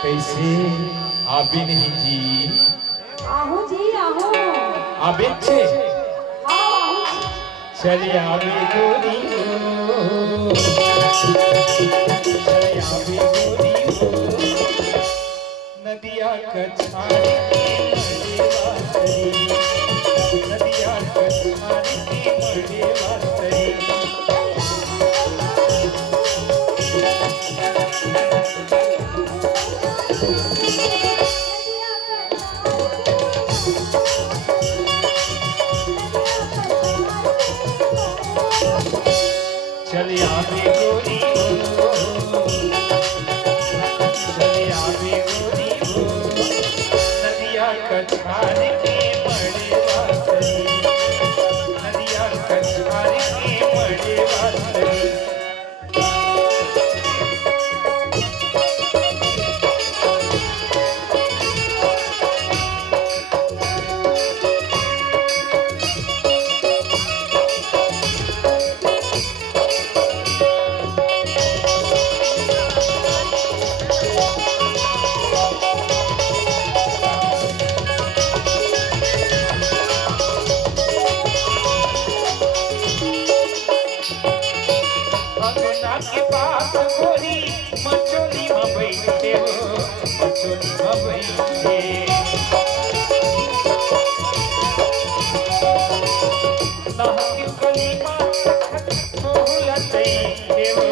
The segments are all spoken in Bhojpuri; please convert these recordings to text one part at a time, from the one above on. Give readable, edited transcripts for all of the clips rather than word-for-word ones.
कैसे आबे नहीं जी? आहू जी आहू। आबे छे? हाँ आहू। चले आबे गोरी हो, चले आबे गोरी हो, नदिया कछारी के मरे वासरी, नदिया कछारी के मरे वासरी। चले आबे गोरी हो, चले आबे गोरी हो, नदिया कछारी के मरे वासरी, नदिया कछारी के मरे वासरी। के पास गोरी मचोली में बैठे हो, मचोली में बैठे नहकी गली में मोहलते हो,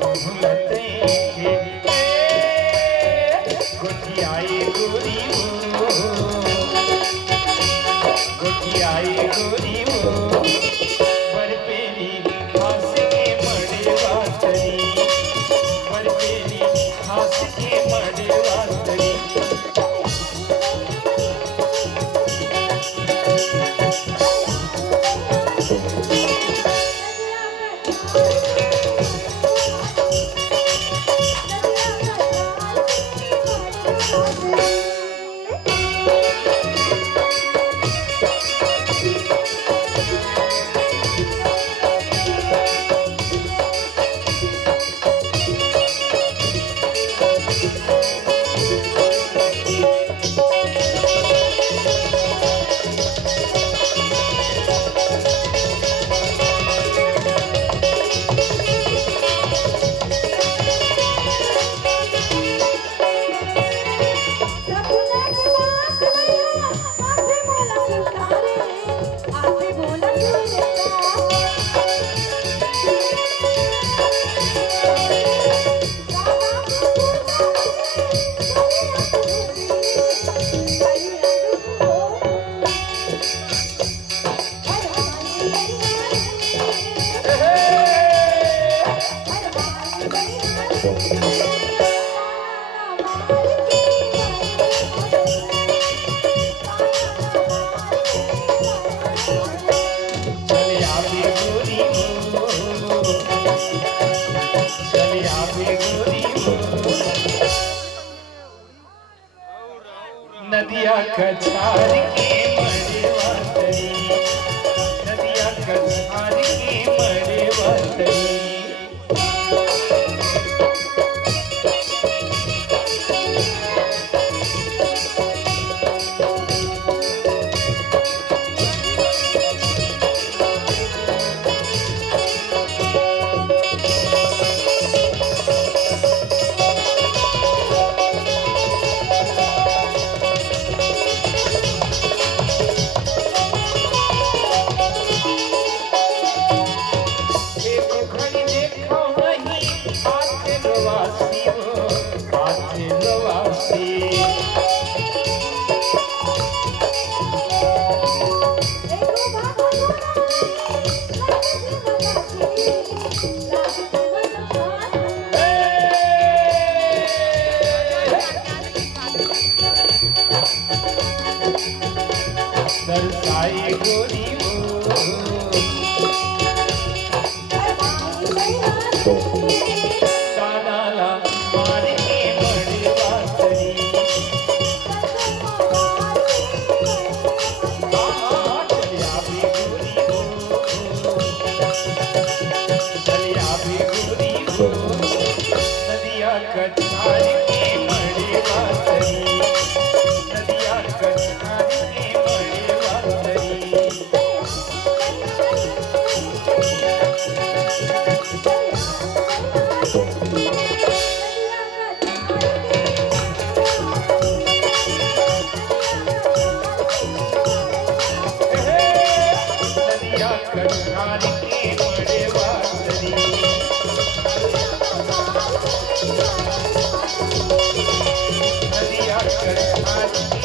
मोहलते गोटियाई गोरी हो, गोटियाई गोरी हो, बरपेली हास के मरे वासरी, बरपेली हास के मरे वासरी। नदिया कछार के मरे वासरी, नदिया कछार के मरे वासरी। दर्शाए गोरी वो तानाला मार के मड़वा तरी चलिया भी गोरी हो चलिया भी गोरी हो नदिया कछार के मड़वा तरी नदिया कछार के मड़वा तरी नदिया कछार के मड़वा तरी नदिया कछार के